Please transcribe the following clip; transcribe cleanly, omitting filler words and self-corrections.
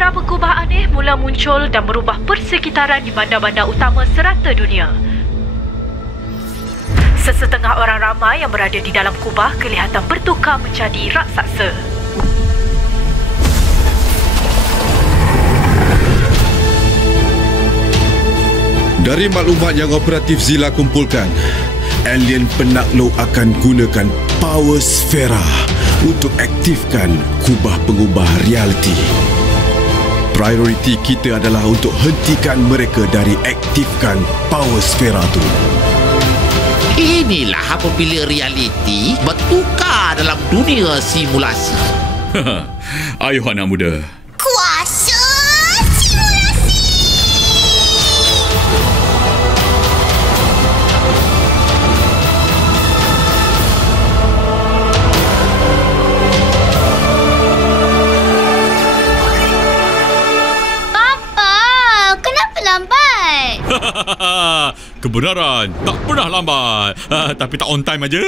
Beberapa kubah aneh mula muncul dan merubah persekitaran di bandar-bandar utama serata dunia. Sesetengah orang ramai yang berada di dalam kubah kelihatan bertukar menjadi raksasa. Dari maklumat yang operatif Zila kumpulkan, alien penakluk akan gunakan Power Sfera untuk aktifkan kubah pengubah realiti. Prioriti kita adalah untuk hentikan mereka dari aktifkan Power Sfera tu. Inilah apabila realiti bertukar dalam dunia simulasi. Ayuh anak muda. Kuasa simulasi. Papa, kenapa lambat? Kebenaran tak pernah lambat, tapi tak on time aja.